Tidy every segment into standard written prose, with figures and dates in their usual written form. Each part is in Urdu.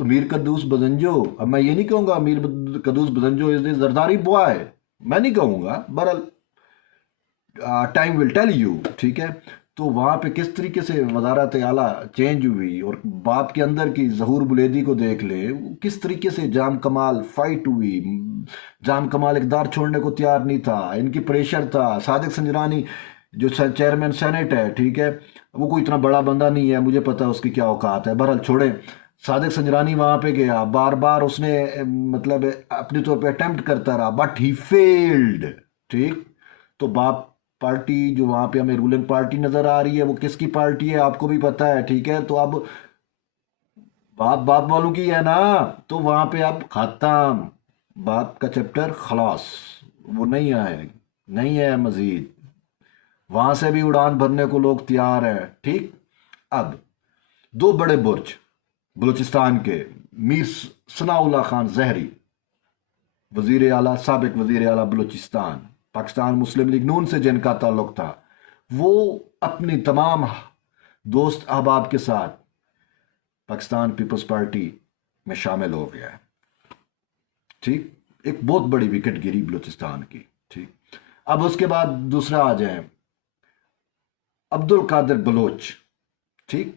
تو میر قدوس بزنجو، اب میں یہ نہیں کہوں گا میر قدوس بزنجو از دی زرداری بوائے، میں نہیں کہوں گا، بہرحال ٹائم ول ٹیل یو، ٹھیک ہے. تو وہاں پہ کس طریقے سے وزارت اعلیٰ چینج ہوئی، اور باپ کے اندر کی ظہور بلیدی کو دیکھ لے، کس طریقے سے جام کمال فائٹ ہوئی. جام کمال اقدار چھوڑنے کو تیار نہیں تھا، ان کی پریشر تھا. صادق سنجرانی جو چیئرمین سینٹ ہے، ٹھیک ہے، وہ کوئی اتنا بڑا بندہ نہیں ہے، مجھے پتا ہے اس کی کیا اوقات ہے، بہرحال چھوڑیں. صادق سنجرانی وہاں پہ گیا، بار بار اس نے مطلب اپنے طور پہ اٹیمپٹ کرتا رہا، بٹ ہی فیلڈ. ٹھیک. تو باپ پارٹی جو وہاں پہ ہمیں رولنگ پارٹی نظر آ رہی ہے، وہ کس کی پارٹی ہے آپ کو بھی پتا ہے، ٹھیک ہے. تو اب باپ باپ والوں کی ہے نا، تو وہاں پہ اب ختم، باپ کا چیپٹر خلاص، وہ نہیں آئے، نہیں ہے مزید. وہاں سے بھی اڑان بھرنے کو لوگ تیار ہیں. ٹھیک. اب دو بڑے برج بلوچستان کے، میر ثناء اللہ خان زہری، وزیر اعلیٰ، سابق وزیر اعلیٰ بلوچستان، پاکستان مسلم لیگ نون سے جن کا تعلق تھا، وہ اپنی تمام دوست احباب کے ساتھ پاکستان پیپلز پارٹی میں شامل ہو گیا ہے. ٹھیک. ایک بہت بڑی وکٹ گری بلوچستان کی. ٹھیک. اب اس کے بعد دوسرا آ جائیں، عبد القادر بلوچ. ٹھیک.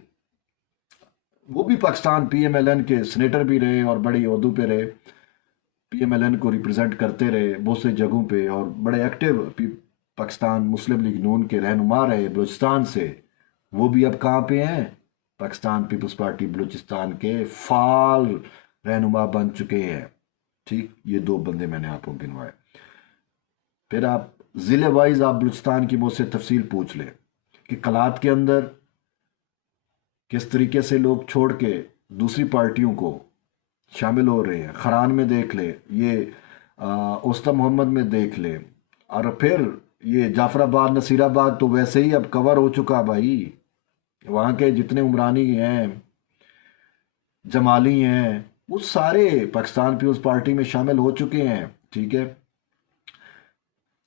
وہ بھی Pakistan P M L N کے سینیٹر بھی رہے اور بڑی عہدوں پہ رہے، پی ایم ایل این کو ریپرزینٹ کرتے رہے بہت سے جگہوں پہ، اور بڑے ایکٹیو پاکستان مسلم لیگ نون کے رہنما رہے بلوچستان سے. وہ بھی اب کہاں پہ ہیں؟ پاکستان پیپلز پارٹی بلوچستان کے فعال رہنما بن چکے ہیں. ٹھیک. یہ دو بندے میں نے آپ کو گنوائے. پھر آپ ضلع وائز آپ بلوچستان کی مجھ سے تفصیل پوچھ لیں کہ قلات کے اندر کس طریقے سے لوگ چھوڑ کے دوسری پارٹیوں کو شامل ہو رہے ہیں. خران میں دیکھ لے، یہ اوسطا محمد میں دیکھ لے، اور پھر یہ جعفر آباد، نصیر آباد تو ویسے ہی اب کور ہو چکا بھائی. وہاں کے جتنے عمرانی ہیں، جمالی ہیں، وہ سارے پاکستان پیپلز پارٹی میں شامل ہو چکے ہیں. ٹھیک ہے.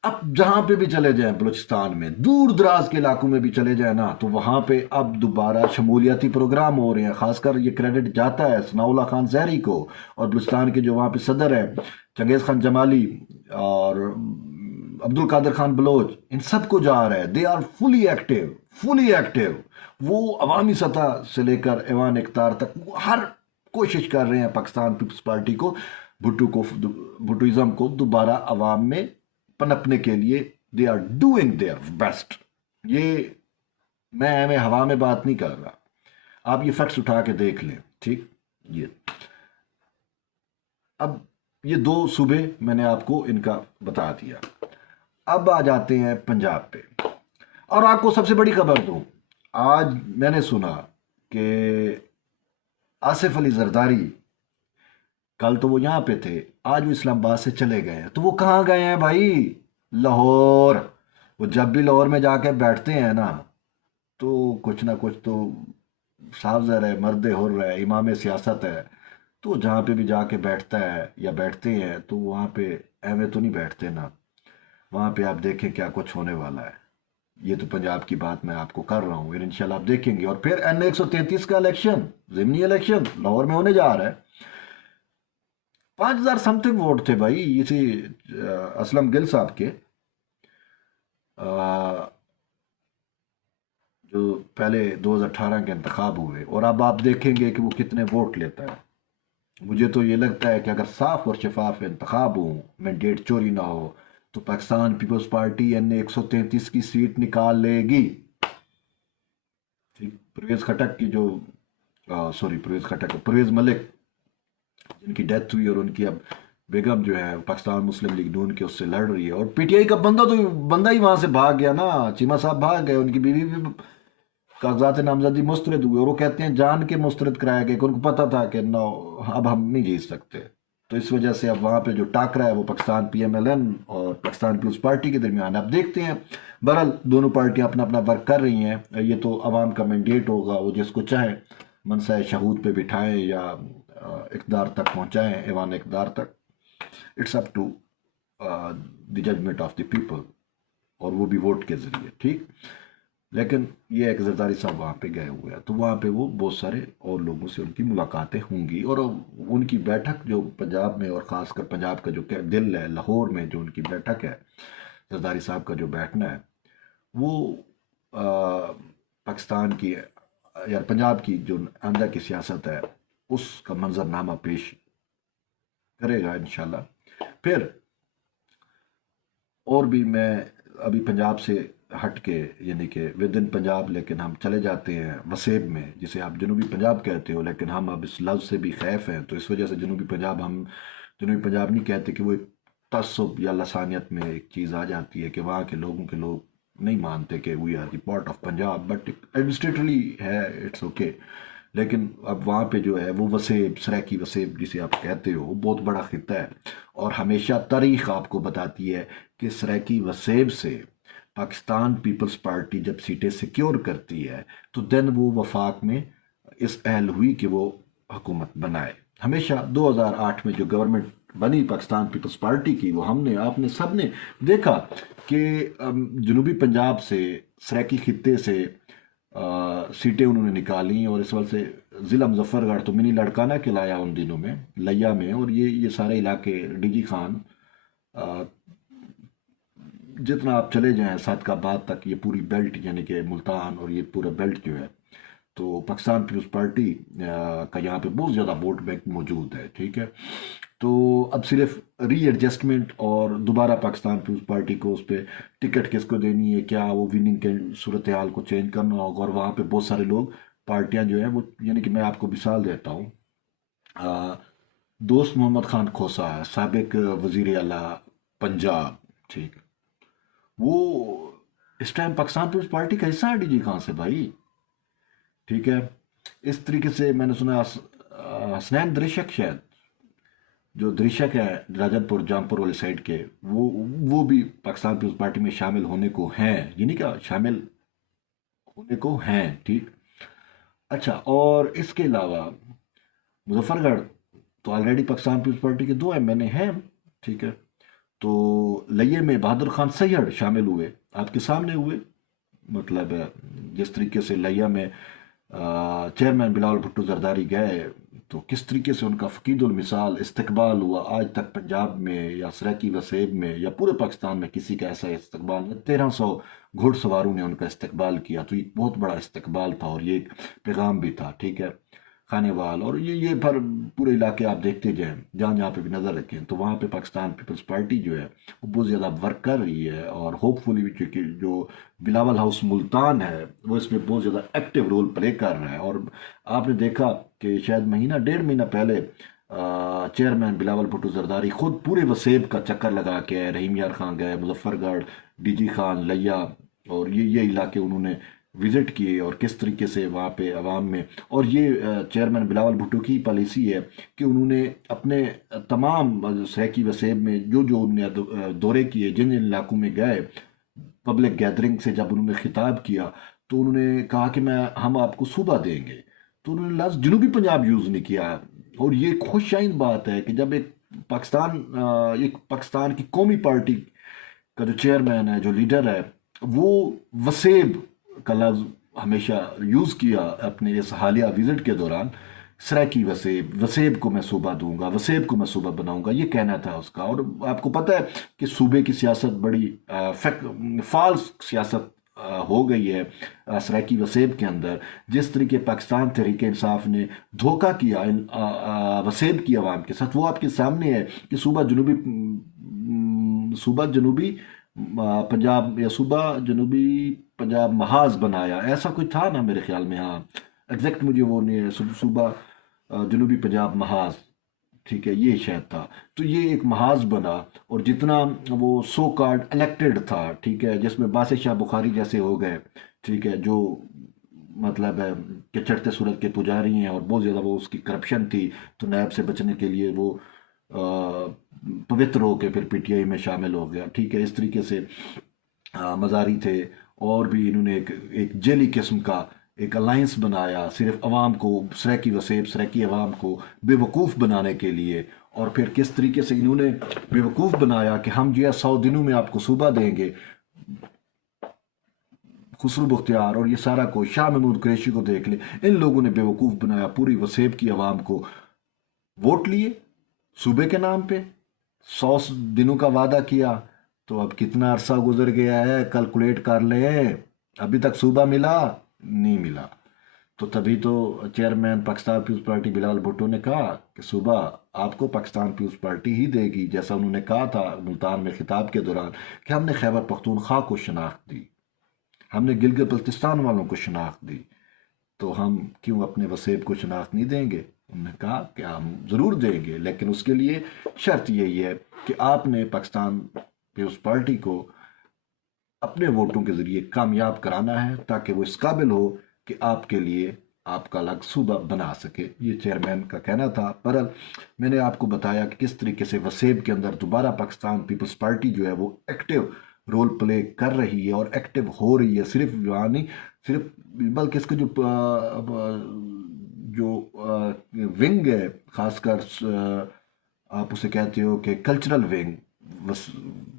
اب جہاں پہ بھی چلے جائیں بلوچستان میں، دور دراز کے علاقوں میں بھی چلے جائیں نا، تو وہاں پہ اب دوبارہ شمولیاتی پروگرام ہو رہے ہیں. خاص کر یہ کریڈٹ جاتا ہے ثناء اللہ خان زہری کو، اور بلوچستان کے جو وہاں پہ صدر ہیں چنگیز خان جمالی اور عبد القادر خان بلوچ، ان سب کو جا رہا ہے. They are fully active, fully active. وہ عوامی سطح سے لے کر ایوان اقتدار تک ہر کوشش کر رہے ہیں پاکستان پیپلز پارٹی کو، بھٹوازم کو دوبارہ عوام میں پنپنے کے لیے. They are doing their best. یہ میں ہوا میں بات نہیں کر رہا، آپ یہ فیکٹس اٹھا کے دیکھ لیں. ٹھیک. یہ اب یہ دو صوبے میں نے آپ کو ان کا بتا دیا. اب آ جاتے ہیں پنجاب پہ، اور آپ کو سب سے بڑی خبر دوں، آج میں نے سنا کہ آصف علی زرداری، کل تو وہ یہاں پہ تھے، آج وہ اسلام آباد سے چلے گئے ہیں. تو وہ کہاں گئے ہیں بھائی؟ لاہور. وہ جب بھی لاہور میں جا کے بیٹھتے ہیں نا، تو کچھ نہ کچھ تو صاف ظاہر ہے، مرد حر ہے، امام سیاست ہے. تو جہاں پہ بھی جا کے بیٹھتا ہے یا بیٹھتے ہیں، تو وہاں پہ ایویں تو نہیں بیٹھتے نا. وہاں پہ آپ دیکھیں کیا کچھ ہونے والا ہے. یہ تو پنجاب کی بات میں آپ کو کر رہا ہوں، پھر انشاءاللہ آپ دیکھیں گے. اور پھر این 133 کا الیکشن، ضمنی الیکشن لاہور میں ہونے جا رہا ہے. 5000 سم تھنگ ووٹ تھے بھائی اسی اسلم گل صاحب کے، جو پہلے 2018 کے انتخاب ہوئے. اور اب آپ دیکھیں گے کہ وہ کتنے ووٹ لیتا ہے. مجھے تو یہ لگتا ہے کہ اگر صاف اور شفاف انتخاب ہوں، مینڈیٹ چوری نہ ہو، تو پاکستان پیپلز پارٹی این 133 کی سیٹ نکال لے گی. پرویز خٹک کی جو پرویز ملک جن کی ڈیتھ ہوئی، اور ان کی اب بیگم جو ہے پاکستان مسلم لیگ نون کے اس سے لڑ رہی ہے. اور پی ٹی آئی کا بندہ ہی وہاں سے بھاگ گیا نا، چیمہ صاحب بھاگ گئے. ان کی بیوی بھی کاغذات نامزدگی مسترد ہوئے، اور وہ کہتے ہیں جان کے مسترد کرائے گئے، کہ ان کو پتا تھا کہ نو اب ہم نہیں جیت سکتے. تو اس وجہ سے اب وہاں پہ جو ٹاکرا ہے وہ Pakistan P M L N اور پاکستان پیپلز پارٹی کے درمیان. اب دیکھتے ہیں. بہرحال دونوں پارٹیاں اپنا اپنا ورک کر رہی ہیں. یہ تو عوام کا مینڈیٹ ہوگا، وہ جس کو چاہیں منصہ شہود پہ بٹھائیں یا اقتدار تک پہنچائیں، ایوان اقتدار تک. It's up to the judgment of the people, اور وہ بھی ووٹ کے ذریعے. ٹھیک. لیکن یہ ہے کہ زرداری صاحب وہاں پہ گئے ہوئے ہیں، تو وہاں پہ وہ بہت سارے اور لوگوں سے ان کی ملاقاتیں ہوں گی، اور ان کی بیٹھک جو پنجاب میں، اور خاص کر پنجاب کا جو دل ہے لاہور میں، جو ان کی بیٹھک ہے زرداری صاحب کا جو بیٹھنا ہے، وہ پاکستان کی یا پنجاب کی جو اندر کی سیاست ہے اس کا منظرنامہ پیش کرے گا انشاءاللہ۔ پھر اور بھی میں ابھی پنجاب سے ہٹ کے، یعنی کہ ود ان پنجاب، لیکن ہم چلے جاتے ہیں وسیب میں، جسے آپ جنوبی پنجاب کہتے ہو، لیکن ہم اب اس لفظ سے بھی خیف ہیں، تو اس وجہ سے جنوبی پنجاب ہم جنوبی پنجاب نہیں کہتے، کہ وہ ایک تعصب یا لسانیت میں ایک چیز آ جاتی ہے کہ وہاں کے لوگوں کے لوگ نہیں مانتے کہ we are the part of Punjab, but administratively ہے، اٹس اوکے۔ لیکن اب وہاں پہ جو ہے وہ وسیب، سریکی وسیب جسے آپ کہتے ہو، وہ بہت بڑا خطہ ہے، اور ہمیشہ تاریخ آپ کو بتاتی ہے کہ سریکی وسیب سے پاکستان پیپلز پارٹی جب سیٹیں سیکیور کرتی ہے تو دین وہ وفاق میں اس اہل ہوئی کہ وہ حکومت بنائے۔ ہمیشہ 2008 میں جو گورنمنٹ بنی پاکستان پیپلز پارٹی کی، وہ ہم نے، آپ نے، سب نے دیکھا کہ جنوبی پنجاب سے، سریکی خطے سے سیٹیں انہوں نے نکالی، اور اس وجہ سے ضلع مظفر گڑھ تو منی لڑکانہ کھلایا ان دنوں میں، لیا میں، اور یہ سارے علاقے، ڈی جی خان، جتنا آپ چلے جائیں صادق آباد تک، یہ پوری بیلٹ، یعنی کہ ملتان اور یہ پورا بیلٹ جو ہے، تو پاکستان پیپلز پارٹی کا یہاں پہ بہت زیادہ ووٹ بینک موجود ہے، ٹھیک ہے۔ تو اب صرف ری ایڈجسٹمنٹ اور دوبارہ پاکستان پیپلز پارٹی کو اس پہ ٹکٹ کس کو دینی ہے، کیا وہ وننگ کے صورتحال کو چینج کرنا ہوگا، اور وہاں پہ بہت سارے لوگ، پارٹیاں جو ہیں وہ، یعنی کہ میں آپ کو مثال دیتا ہوں، دوست محمد خان کھوسا ہے، سابق وزیر اعلیٰ پنجاب، ٹھیک، وہ اس ٹائم پاکستان پیپلز پارٹی کا حصہ ہے ڈی جی خان سے بھائی، ٹھیک ہے۔ اس طریقے سے میں نے سنا حسنین درشک، شاید جو درشک ہے راجن پور جامپور والی سائڈ کے، وہ بھی پاکستان پیپلز پارٹی میں شامل ہونے کو ہیں، یعنی کہ شامل ہونے کو ہیں، ٹھیک۔ اچھا، اور اس کے علاوہ مظفر گڑھ تو آلریڈی پاکستان پیپلز پارٹی کے 2 MNA ہیں، ٹھیک ہے۔ تو لئے میں بہادر خان سیڑ شامل ہوئے، آپ کے سامنے ہوئے، مطلب جس طریقے سے لیا میں چیئرمین بلاول بھٹو زرداری گئے، تو کس طریقے سے ان کا فقید المثال استقبال ہوا، آج تک پنجاب میں یا سریکی وسیب میں یا پورے پاکستان میں کسی کا ایسا استقبال نہیں۔ 1300 گھڑ سواروں نے ان کا استقبال کیا، تو یہ بہت بڑا استقبال تھا، اور یہ ایک پیغام بھی تھا، ٹھیک ہے، کھانے وال، اور یہ پر پورے علاقے آپ دیکھتے جائیں، جہاں پہ بھی نظر رکھیں، تو وہاں پہ پاکستان پیپلز پارٹی جو ہے وہ بہت زیادہ ورک کر رہی ہے، اور ہوپ فلی جو بلاول ہاؤس ملتان ہے وہ اس میں بہت زیادہ ایکٹیو رول پلے کر رہا ہے۔ اور آپ نے دیکھا کہ شاید مہینہ 1.5 مہینہ پہلے چیئرمین بلاول بھٹو زرداری خود پورے وسیب کا چکر لگا کے آئے، رحیم یار خان گئے، مظفر گڑھ، ڈی جی خان، لیا، اور یہ علاقے انہوں نے وزٹ کیے، اور کس طریقے سے وہاں پہ عوام میں، اور یہ چیئرمین بلاول بھٹو کی پالیسی ہے کہ انہوں نے اپنے تمام سریکی وسیب میں جو انہوں نے دورے کیے، جن علاقوں میں گئے، پبلک گیدرنگ سے جب انہوں نے خطاب کیا، تو انہوں نے کہا کہ ہم آپ کو صوبہ دیں گے، تو انہوں نے لفظ جنوبی پنجاب یوز نہیں کیا، اور یہ ایک خوش آئند بات ہے کہ جب ایک پاکستان کی قومی پارٹی کا جو چیئرمین ہے، جو لیڈر ہے، وہ وسیب کا لفظ ہمیشہ یوز کیا اپنے اس حالیہ وزٹ کے دوران، سریکی وسیب کو میں صوبہ دوں گا، وسیب کو میں صوبہ بناؤں گا، یہ کہنا تھا اس کا۔ اور آپ کو پتہ ہے کہ صوبے کی سیاست بڑی فالس سیاست ہو گئی ہے سریکی وسیب کے اندر، جس طریقے پاکستان تحریک انصاف نے دھوکہ کیا وسیب کی عوام کے ساتھ، وہ آپ کے سامنے ہے کہ صوبہ جنوبی پنجاب، یا صوبہ جنوبی پنجاب محاذ بنایا، ایسا کوئی تھا نا میرے خیال میں، ہاں ایگزیکٹ مجھے وہ نہیں ہے، صوبہ جنوبی پنجاب محاذ، ٹھیک ہے، یہ شاید تھا، تو یہ ایک محاذ بنا، اور جتنا وہ سو کارڈ الیکٹڈ تھا، ٹھیک ہے، جس میں باسط شاہ بخاری جیسے ہو گئے، ٹھیک ہے، جو مطلب ہے کہ چڑھتے سورج کے پجاری ہیں، اور بہت زیادہ وہ اس کی کرپشن تھی، تو نیب سے بچنے کے لیے وہ پوتر ہو کے پھر پی ٹی آئی میں شامل ہو گیا، ٹھیک ہے، اس طریقے سے مزاری تھے، اور بھی انہوں نے ایک جیلی قسم کا ایک الائنس بنایا، صرف عوام کو، سریکی عوام کو بے وقوف بنانے کے لیے، اور پھر کس طریقے سے انہوں نے بے وقوف بنایا کہ ہم جو ہے 100 دنوں میں آپ کو صوبہ دیں گے، خسرو بختیار اور یہ سارا کو شاہ محمود قریشی کو دیکھ لیں، ان لوگوں نے بیوقوف بنایا پوری وسیب کی عوام کو، ووٹ لیے صوبے کے نام پہ، 100 دنوں کا وعدہ کیا، تو اب کتنا عرصہ گزر گیا ہے کیلکولیٹ کر لیں، ابھی تک صوبہ ملا نہیں ملا۔ تو تبھی تو چیئرمین پاکستان پیپلز پارٹی بلاول بھٹو نے کہا کہ صوبہ آپ کو پاکستان پیپلز پارٹی ہی دے گی، جیسا انہوں نے کہا تھا ملتان میں خطاب کے دوران کہ ہم نے خیبر پختونخوا کو شناخت دی، ہم نے گلگت بلتستان والوں کو شناخت دی، تو ہم کیوں اپنے وسیب کو شناخت نہیں دیں گے؟ انہوں نے کہا کہ ہم ضرور دیں گے، لیکن اس کے لیے شرط یہی ہے کہ آپ نے پاکستان پیپلز پارٹی کو اپنے ووٹوں کے ذریعے کامیاب کرانا ہے تاکہ وہ اس قابل ہو کہ آپ کے لیے آپ کا الگ صوبہ بنا سکے۔ یہ چیئرمین کا کہنا تھا۔ پر میں نے آپ کو بتایا کہ کس طریقے سے وسیب کے اندر دوبارہ پاکستان پیپلز پارٹی جو ہے وہ ایکٹیو رول پلے کر رہی ہے اور ایکٹیو ہو رہی ہے، صرف وہاں نہیں، صرف بلکہ اس کا جو ونگ ہے، خاص کر آپ اسے کہتے ہو کہ کلچرل ونگ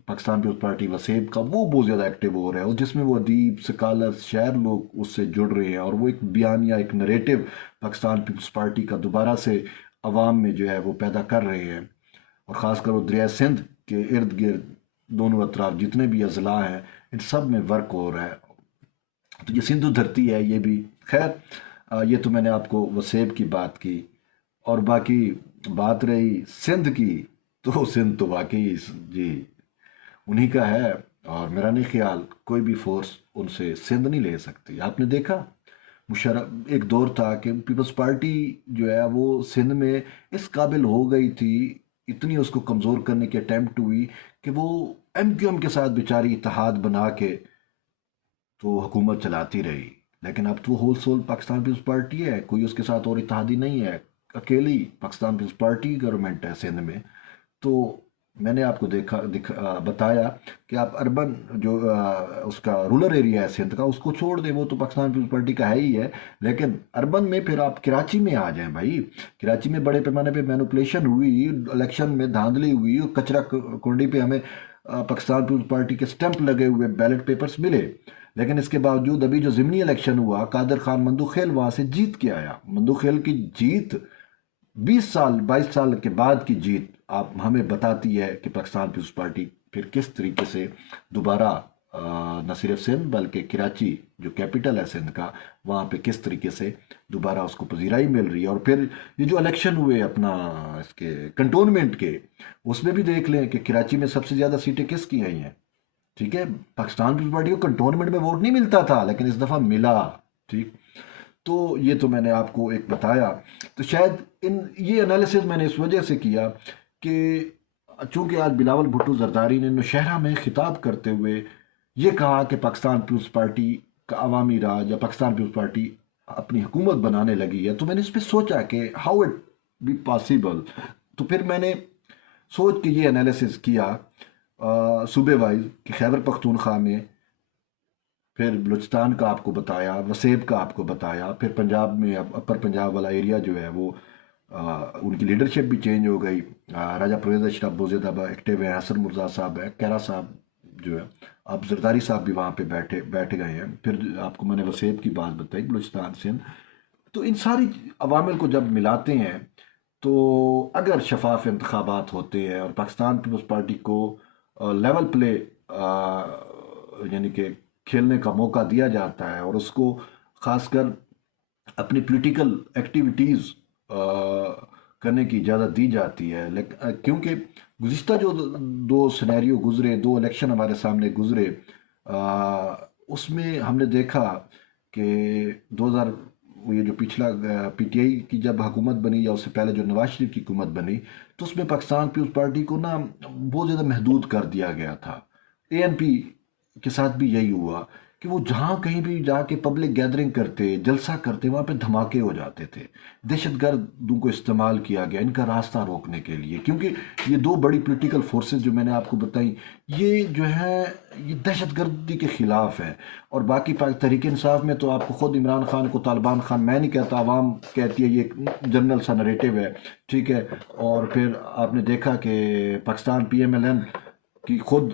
پاکستان پیپلز پارٹی وسیب کا، وہ بہت زیادہ ایکٹیو ہو رہا ہے، اور جس میں وہ ادیب، سکالر، شاعر لوگ اس سے جڑ رہے ہیں، اور وہ ایک بیانیہ، ایک نریٹو پاکستان پیپلز پارٹی کا دوبارہ سے عوام میں جو ہے وہ پیدا کر رہے ہیں، اور خاص کر وہ دریائے سندھ کے ارد گرد دونوں اطراف جتنے بھی اضلاع ہیں ان سب میں ورک ہو رہا ہے۔ تو یہ سندھو دھرتی ہے، یہ بھی خیر، یہ تو میں نے آپ کو وسیب کی بات کی، اور باقی بات رہی سندھ کی، تو سندھ تو واقعی جی انہی کا ہے، اور میرا نہیں خیال کوئی بھی فورس ان سے سندھ نہیں لے سکتی۔ آپ نے دیکھا مشرف ایک دور تھا کہ پیپلز پارٹی جو ہے وہ سندھ میں اس قابل ہو گئی تھی، اتنی اس کو کمزور کرنے کی اٹیمپٹ ہوئی کہ وہ ایم کیو ایم کے ساتھ بیچاری اتحاد بنا کے تو حکومت چلاتی رہی، لیکن اب تو وہ ہول سول پاکستان پیپلز پارٹی ہے، کوئی اس کے ساتھ اور اتحادی نہیں ہے، اکیلی پاکستان پیپلز پارٹی گورنمنٹ ہے سندھ میں۔ تو میں نے آپ کو بتایا کہ آپ اربن جو اس کا رولر ایریا ہے سندھ کا اس کو چھوڑ دیں، وہ تو پاکستان پیپلز پارٹی کا ہے ہی ہے، لیکن اربن میں پھر آپ کراچی میں آ جائیں بھائی، کراچی میں بڑے پیمانے پہ مینوپولیشن ہوئی، الیکشن میں دھاندلی ہوئی، کچرا کنڈی پہ ہمیں پاکستان پیپلز پارٹی کے سٹیمپ لگے ہوئے بیلٹ پیپرز ملے، لیکن اس کے باوجود ابھی جو ضمنی الیکشن ہوا قادر خان مندوخیل وہاں سے جیت کے آیا، مندوخیل کی جیت 22 سال کے بعد کی جیت آپ ہمیں بتاتی ہے کہ پاکستان پیپلز پارٹی پھر کس طریقے سے دوبارہ نہ صرف سندھ بلکہ کراچی جو کیپٹل ہے سندھ کا، وہاں پہ کس طریقے سے دوبارہ اس کو پذیرائی مل رہی ہے۔ اور پھر یہ جو الیکشن ہوئے اپنا اس کے کنٹونمنٹ کے، اس میں بھی دیکھ لیں کہ کراچی میں سب سے زیادہ سیٹیں کس کی آئی ہیں، ٹھیک ہے، پاکستان پیپلز پارٹی کو کنٹونمنٹ میں ووٹ نہیں ملتا تھا لیکن اس دفعہ ملا، ٹھیک۔ تو یہ تو میں نے آپ کو ایک بتایا، تو شاید یہ انالیسز میں نے اس وجہ سے کیا کہ چونکہ آج بلاول بھٹو زرداری نے نوشہرہ میں خطاب کرتے ہوئے یہ کہا کہ پاکستان پیپلز پارٹی کا عوامی راج یا پاکستان پیپلز پارٹی اپنی حکومت بنانے لگی ہے، تو میں نے اس پہ سوچا کہ ہاؤ اٹ بی پاسبل، تو پھر میں نے سوچ کے یہ انالیسز کیا صوبے وائز کہ خیبر پختونخوا میں، پھر بلوچستان کا آپ کو بتایا، وسیب کا آپ کو بتایا، پھر پنجاب میں اپر پنجاب والا ایریا جو ہے وہ ان کی لیڈرشپ بھی چینج ہو گئی، راجہ پرویز اشرف بہت زیادہ ایکٹیو ہیں، حسن مرزا صاحب ہے، کیرا صاحب جو ہے، اب زرداری صاحب بھی وہاں پہ بیٹھ گئے ہیں، پھر آپ کو میں نے وسیب کی بات بتائی، بلوچستان سندھ، تو ان ساری عوامل کو جب ملاتے ہیں تو اگر شفاف انتخابات ہوتے ہیں اور پاکستان پیپلز پارٹی کو لیول پلے یعنی کہ کھیلنے کا موقع دیا جاتا ہے اور اس کو خاص کر اپنی پولیٹیکل ایکٹیویٹیز کرنے کی اجازت دی جاتی ہے، کیونکہ گزشتہ جو دو سینیریو گزرے، دو الیکشن ہمارے سامنے گزرے، اس میں ہم نے دیکھا کہ 2000 یہ جو پچھلا پی ٹی آئی کی جب حکومت بنی یا اس سے پہلے جو نواز شریف کی حکومت بنی، تو اس میں پاکستان پیپلز پارٹی کو نا بہت زیادہ محدود کر دیا گیا تھا۔ اے این پی کے ساتھ بھی یہی ہوا کہ وہ جہاں کہیں بھی جا کے پبلک گیدرنگ کرتے، جلسہ کرتے، وہاں پہ دھماکے ہو جاتے تھے، دہشت گردوں کو استعمال کیا گیا ان کا راستہ روکنے کے لیے، کیونکہ یہ دو بڑی پولیٹیکل فورسز جو میں نے آپ کو بتائیں یہ جو ہے یہ دہشت گردی کے خلاف ہے، اور باقی تحریک انصاف میں تو آپ کو خود عمران خان کو طالبان خان میں نہیں کہتا، عوام کہتی ہے، یہ جنرل سا نریٹو ہے، ٹھیک ہے، اور پھر آپ نے دیکھا کہ Pakistan P M L N کی خود